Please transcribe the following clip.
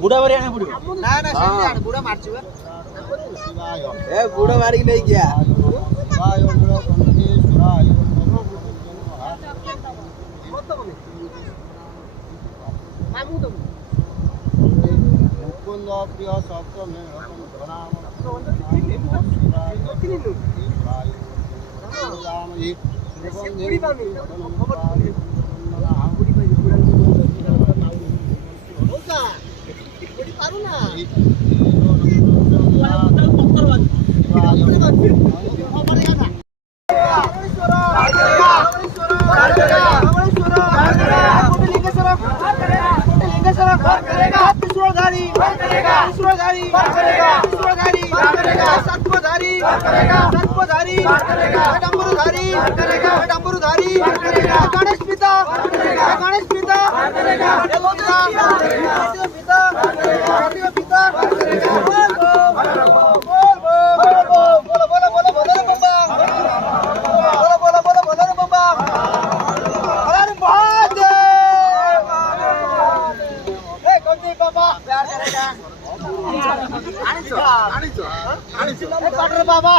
बुढ़ा बारी आने बुढ़ी ना ना सेंटी आने बुढ़ा मार चुका ए बुढ़ा बारी नहीं किया मामू तो मुकुंद प्रिय शब्द में प्रणाम बुढ़ी पानी बुढ़ी पारू ना गणेश पिता बाबा